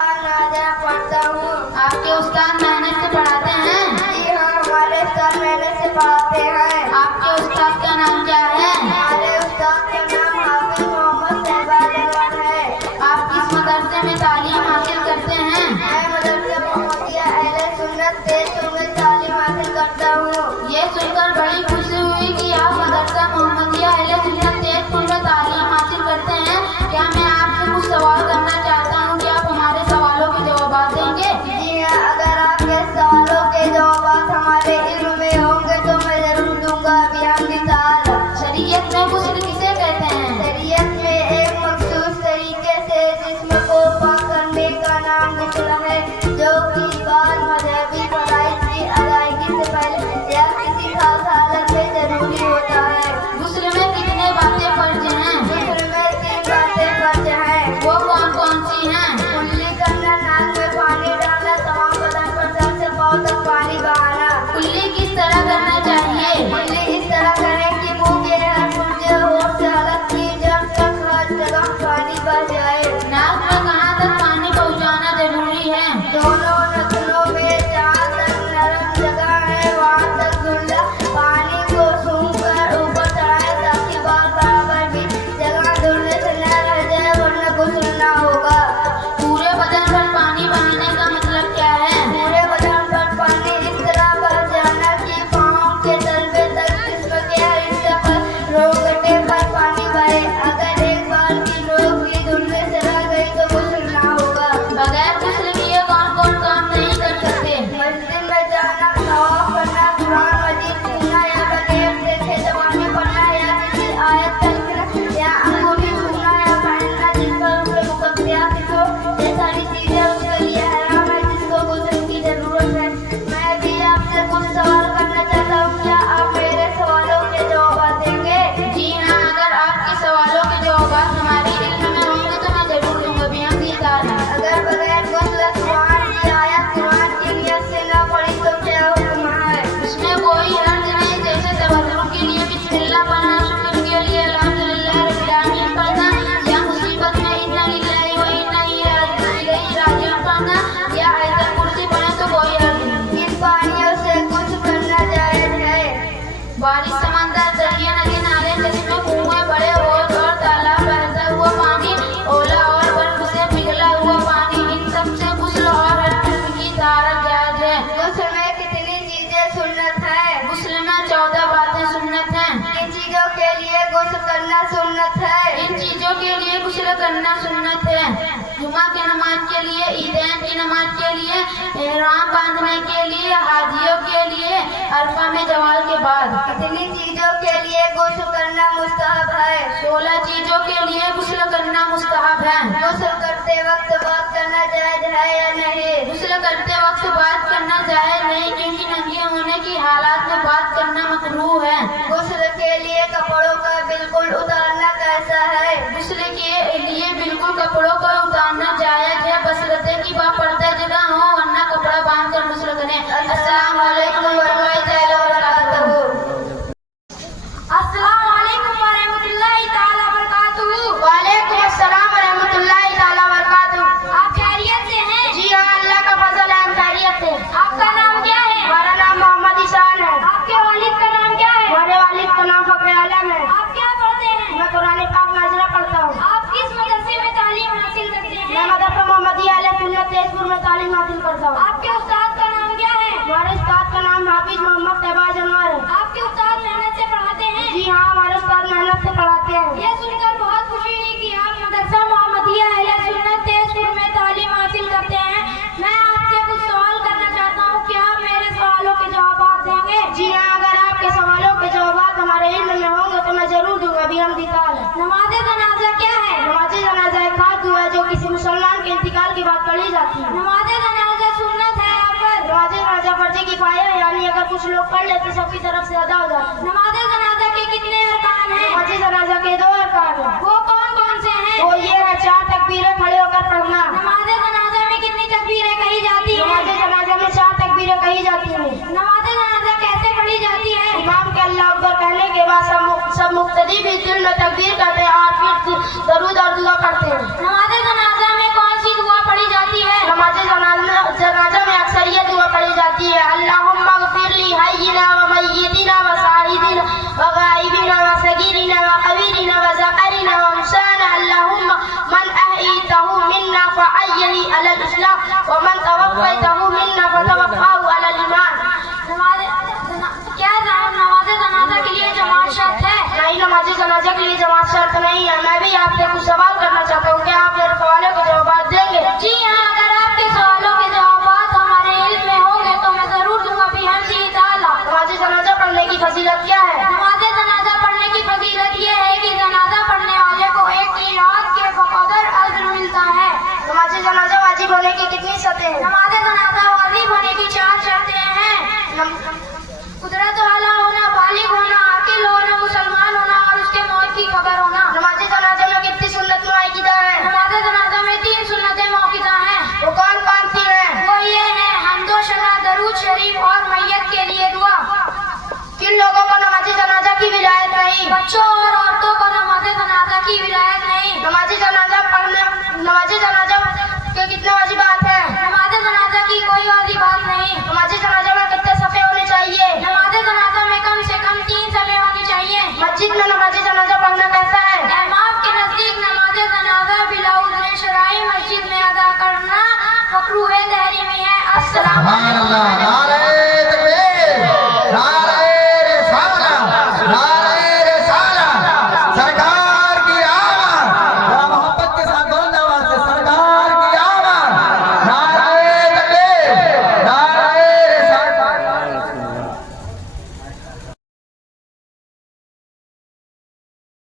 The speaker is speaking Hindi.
पढ़ता हूँ। आपके उस्ताद मेहनत से पढ़ाते हैं? जी हाँ, हमारे उस्ताद मेहनत से पढ़ाते हैं। आपके उस्ताद का नाम क्या है? हमारे उस्ताद का नाम हाफिज मोहम्मद शहबाज है। आप किस मदरसे में तालीम हासिल करते हैं? मैं मदरसा मोहम्मदिया अहले सुन्नत तेजपुर में तालीम हासिल करता हूँ। ये सुनकर बड़ी खुशी हुई कि आप मदरसा मोहम्मदिया अहले सुन्नत तेजपुर में तालीम हासिल करते हैं। क्या मैं आपसे कुछ सवाल करना चाहता हूँ कि आप हमारे सवालों के जवाब देंगे? जी हाँ, अगर आपके सवालों के जवाब हमारे इल्म में होंगे तो मैं जरूर दूंगा। अभी हम शरीयत में गुस्ल किसे कहते हैं? शरीयत में एक मखसूस तरीके से जिस्म को पाक करने का नाम गुस्ल है, जो कि बाद मजहबी फराइज की अदायगी से पहले या किसी खास हालत में जरूरी होता है। गुस्ल में कितने बातें फर्ज हैं? गुस्ल में 3 बातें फर्ज हैं। वो कौन कौन सी हैं? कुल्ली करना, नाक में पानी डालना, तमाम बदन पर सर से पाँव तक पानी बहाना। कुल्ली किस तरह करना चाहिए? कुल्ली इस तरह करें कि मुंह के हर पुर्जे होठ से अलग की जब तक हर जगह पानी बह जाए। नाक में कहाँ तक पानी पहुँचाना जरूरी है? दोनों नथनों में जहाँ तक नरम जगह है वहाँ तक धुल्ला पानी को सूंघकर ऊपर चढ़ाए, ताकि बार बराबर भी जगह धुलने से न रह जाए, वरना गुस्ल ना होगा। पूरे बदन पर पानी बहाने का मतलब क्या है? पूरे बदन पर पानी इस तरह बह जाना कि पाँव के तलवे तक जिस्म के हर हिस्से पर रोगटे पर पानी बहे। अगर एक बार की रोग भी धुलने से रह गई तो गुस्ल ना होगा। बगैर गुस्ल किए कौन कौन काम नहीं कर सकते? मस्जिद में जाना, तवाफ करना, कुरान मजीद सुनना या बगैर देखे ज़बानी पढ़ना या किसी आयत का लिखना या अंगूठी छूना या पहनना जिस पर उसके मुकद्दरात हो, ये सारी चीजें उसके लिए हराम है, जिसको गुस्ल की जरूरत है। मैं भी आपसे कुछ सवाल करना चाहता हूँ, क्या आप मेरे सवालों के जवाब देंगे? जी हाँ, अगर आपके सवालों के जवाब हमारी इल्म में होंगे तो मैं जरूर दूंगा। भी हम अगर बगैर गुस्ल कुरान की आयत कुरान की नियत से न पढ़ी तो क्या हुक्म है? उसमें कोई हर्ज नहीं, जैसे तवज्जुह के लिए बिस्मिल्लाह पढ़ना, शुक्र के लिए अल्हम्दुलिल्लाह रब्बिल आलमीन पढ़ना, या मुसीबत में इन्ना लिल्लाहि व इन्ना इलैहि राजिऊन पढ़ना, या आयतुल कुर्सी पढ़े तो कोई हर्ज नहीं। इन पानियों से कुछ करना जायज है? बारिश, समंदर, दरिया, नदी, नाले, चश्मे, कुएं, बड़े और तालाब, बहता हुआ पानी, ओला और बर्फ से पिघला हुआ पानी, इन सब से गुस्ल और हर किस्म की तारत जायज है। गुस्ल में कितनी चीजें सुन्नत है? गुस्ल में 14 बातें सुन्नत हैं। इन चीजों के लिए गुस्ल करना सुन्नत है। इन चीजों के लिए गुस्ल करना सुन्नत है। जुमा की नमाज के लिए, ईदैन की नमाज के लिए, एहराम बांधने के लिए, हाजियों के लिए, अरफा में जवाल के बाद। कितनी चीजों के लिए गुस्ल करना मुस्तहब है? 16 चीजों के लिए गुस्ल करना मुस्तहब है। गुस्ल करते वक्त बात करना जायज है या नहीं? गुस्ल करते वक्त बात करना जायज नहीं, क्योंकि नंगे होने की हालात में बात करना मकरूह है। गुस्ल के लिए कपड़ों का बिल्कुल उतारना कैसा है? गुस्ल के लिए बिल्कुल कपड़ों को उतारना जायज है, बशर्ते कि वह पर्दा जगह हो, वरना कपड़ा बांध कर गुस्ल करें। अस्सलाम वालेकुम वरहमतुल्लाहि तआला वबरकातुहू। अस्सलाम वालेकुम वरहमतुल्लाहि ताला वबरकातुहू। वालेकुम अस्सलाम वरहमतुल्लाहि तआला वबरकातुहू। आप खैरियत से हैं? जी हाँ, अल्लाह का फजल है, हम खैरियत से। आपका नाम क्या है? हमारा नाम मोहम्मद ईशान है। आपके वालिद का नाम क्या है? हमारे वालिद का नाम फखरे आलम है। आप क्या पढ़ते हैं? मैं कुरान पाक नाज़िला पढ़ता हूँ। आप किस मदरसे में तालीम हासिल करते मैं हैं? मदरसा मोहम्मदिया अहले सुन्नत तेजपुर में तालीम हासिल करता हूँ। आपके उस्ताद का नाम क्या है? हमारे उस्ताद का नाम हाफिज मोहम्मद शहबाज है। आपके उस्ताद मेहनत से पढ़ाते हैं? जी हाँ, हमारे उस्ताद मेहनत से पढ़ाते हैं। ये सुनकर बहुत खुशी हुई कि आप मदरसा मोहम्मदिया अहले सुन्नत तेजपुर में तालीम हासिल करते हैं। मैं आपसे कुछ सवाल करना चाहता हूँ, क्या आप मेरे सवालों के जवाब देंगे? जी हाँ, अगर आपके सवालों के जवाब हमारे इल्म में होंगे तो मैं जरूर दूंगा। भी हम नमाज जनाजा क्या है? नमाज जनाजा एक खास दुआ है जो किसी मुसलमान के इंतकाल के बाद पढ़ी जाती है। नमाज जनाजा सुन्नत है या फर्ज? नमाज जनाजा फर्ज किफाया है, यानी अगर कुछ लोग पढ़ लेते सबकी तरफ से अदा हो जाती है। नमाज जनाजा के कितने अरकान हैं? नमाज जनाजा के 2 अरकान हैं। वो कौन कौन से हैं? वो ये है 4 तकबीरें खड़े होकर पढ़ना। नमाज जनाजा में कितनी तकबीरें कही जाती हैं? नमाज जनाजा में 4 तकबीरें कही जाती हैं। नमाज जनाजा कैसे पढ़ी जाती है? इमाम के अल्लाह अकबर कहने के बाद सब मुक्तदी भी दिल में तकबीर करते हैं और फिर दरूद और दुआ करते हैं। नमाज जनाजा में कौन सी दुआ पढ़ी जाती है? फहय्यही अलल इस्लाम व मन तवफ़्फ़यतहु मिन्ना फतवफ़्फ़हु अलल ईमान। क्या नमाज जनाजा के लिए जमात शर्त है? नहीं, नमाज जनाजा के लिए जमात शर्त नहीं है। मैं भी आपसे कुछ सवाल करना चाहता हूँ, क्या आप मेरे सवालों के जवाब देंगे? जी हाँ, अगर आपके सवालों के जवाब हमारे इल्म में होंगे तो मैं जरूर दूंगा बिहम्दिही ताला। नमाज जनाजा पढ़ने की फजीलत क्या है? नमाज जनाजा पढ़ने की फजीलत ये है कि जनाजा पढ़ने वाले को एक की रात के बकदर अज्र मिलता है। नमाज जनाजा वाजिब होने की कितनी शर्तें हैं? नमाज जनाजा वाजिब होने की 4 शर्तें हैं। कुदरत वाला होना, बालिग होना, आकिल होना, मुसलमान होना और उसके मौत की खबर होना। नमाज जनाजा में कितनी सुन्नत मुअक्किदा है? नमाज जनाजा में 3 सुन्नतें मौक़िदा हैं। वो कौन कौन सी हैं? वो ये हैं हम्दो शना, दरूद शरीफ और मैयत के लिए दुआ। किन लोगों को नमाज जनाजा की विलायत नहीं? बच्चों और औरतों को नमाज जनाजा की विलायत नहीं। नमाज जनाजा के कितने वाजिबात हैं? नमाज जनाजा की कोई वाजिबात नहीं। नमाज जनाजा में कितने सफ़े होने चाहिए? नमाज जनाजा में कम से कम 3 सफ़े होनी चाहिए। मस्जिद में नमाज जनाजा पढ़ना कैसा है? इमाम के नजदीक नमाज जनाजा बिला उज़्र शरई मस्जिद में अदा करना मकरूह तहरीमी है। अस्सलाम वालेकुम।